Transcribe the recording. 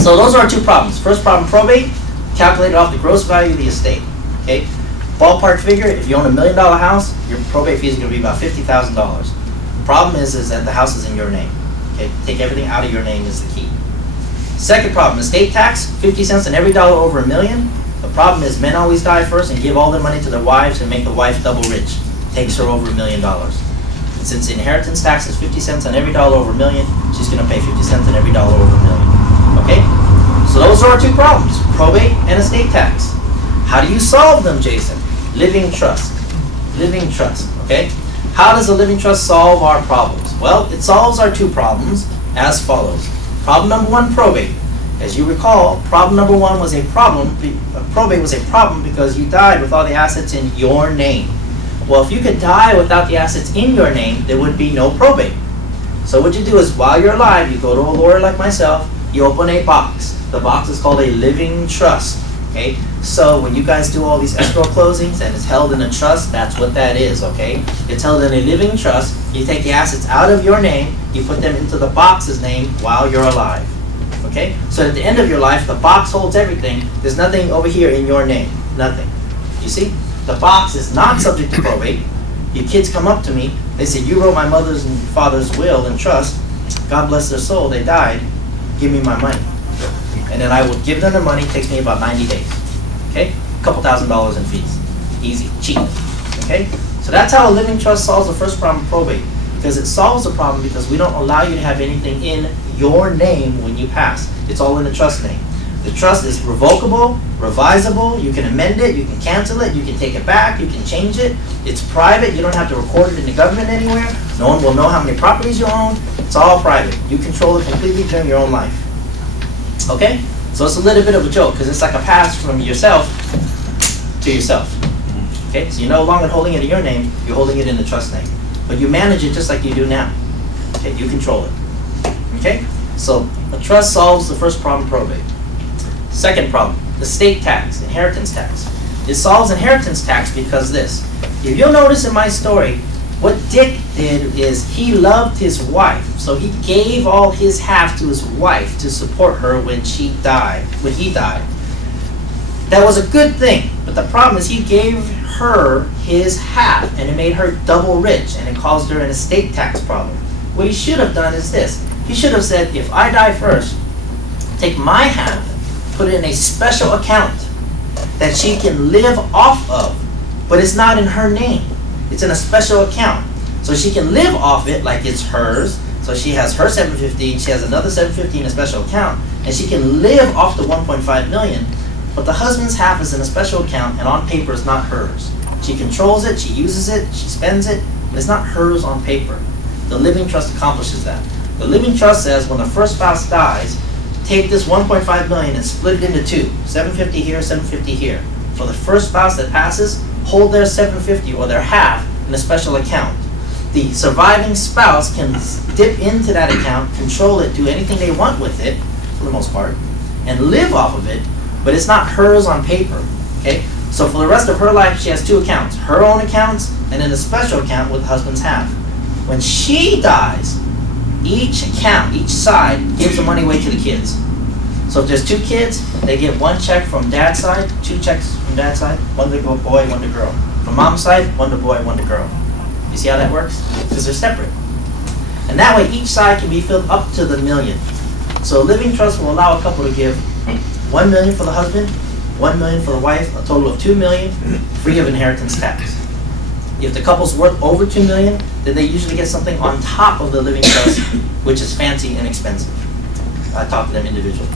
So those are our two problems. First problem, probate, calculated off the gross value of the estate. Okay, ballpark figure: if you own $1 million house, your probate fee is going to be about $50,000. The problem is that the house is in your name. Okay, take everything out of your name is the key. Second problem, estate tax, 50 cents on every dollar over $1 million. The problem is men always die first and give all their money to their wives and make the wife double rich. Takes her over $1 million. And since the inheritance tax is 50 cents on every dollar over $1 million, she's going to pay 50 cents on every dollar over $1 million. Okay? So those are our two problems, probate and estate tax. How do you solve them, Jason? Living trust. Living trust. Okay? How does a living trust solve our problems? Well, it solves our two problems as follows. Problem number one, probate. As you recall, problem number one was a problem. Probate was a problem because you died with all the assets in your name. Well, if you could die without the assets in your name, there would be no probate. So what you do is, while you're alive, you go to a lawyer like myself, you open a box. The box is called a living trust. Okay? So when you guys do all these escrow closings and it's held in a trust, that's what that is. Okay? It's held in a living trust. You take the assets out of your name, you put them into the box's name while you're alive. Okay? So at the end of your life, the box holds everything. There's nothing over here in your name. Nothing. You see? The box is not subject to probate. Your kids come up to me. They say, you wrote my mother's and father's will and trust. God bless their soul. They died. Give me my money. And then I will give them the money. It takes me about 90 days. Okay? A couple $1,000s in fees. Easy. Cheap. Okay? So that's how a living trust solves the first problem, probate. Because it solves the problem because we don't allow you to have anything in your name when you pass. It's all in the trust name. The trust is revocable, revisable, you can amend it, you can cancel it, you can take it back, you can change it. It's private, you don't have to record it in the government anywhere. No one will know how many properties you own. It's all private. You control it completely during your own life. Okay? So it's a little bit of a joke because it's like a pass from yourself to yourself. Okay? So you're no longer holding it in your name, you're holding it in the trust name. But you manage it just like you do now. Okay? You control it. Okay? So a trust solves the first problem, probate. Second problem, estate tax, inheritance tax. It solves inheritance tax because this. If you'll notice in my story, what Dick did is he loved his wife. So he gave all his half to his wife to support her when she died, when he died. That was a good thing, but the problem is he gave her his half and it made her double rich and it caused her an estate tax problem. What he should have done is this. He should have said, if I die first, take my half, put it in a special account that she can live off of, but it's not in her name. It's in a special account. So she can live off it like it's hers. So she has her $750, she has another $750 in a special account, and she can live off the $1.5 million, but the husband's half is in a special account and on paper it's not hers. She controls it, she uses it, she spends it, but it's not hers on paper. The living trust accomplishes that. The living trust says when the first spouse dies, take this $1.5 million and split it into two. $750 here, $750 here. For the first spouse that passes, hold their $750 or their half in a special account. The surviving spouse can dip into that account, control it, do anything they want with it, for the most part, and live off of it, but it's not hers on paper. Okay? So for the rest of her life, she has two accounts. Her own accounts, and then a special account with the husband's half. When she dies, each account, each side, gives the money away to the kids. So if there's two kids, they get one check from dad's side, two checks from dad's side, one to boy, one to girl. From mom's side, one to boy, one to girl. You see how that works? Because they're separate. And that way each side can be filled up to the million. So a living trust will allow a couple to give $1 million for the husband, $1 million for the wife, a total of $2 million, free of inheritance tax. If the couple's worth over $2 million, then they usually get something on top of the living trust, which is fancy and expensive. I talk to them individually.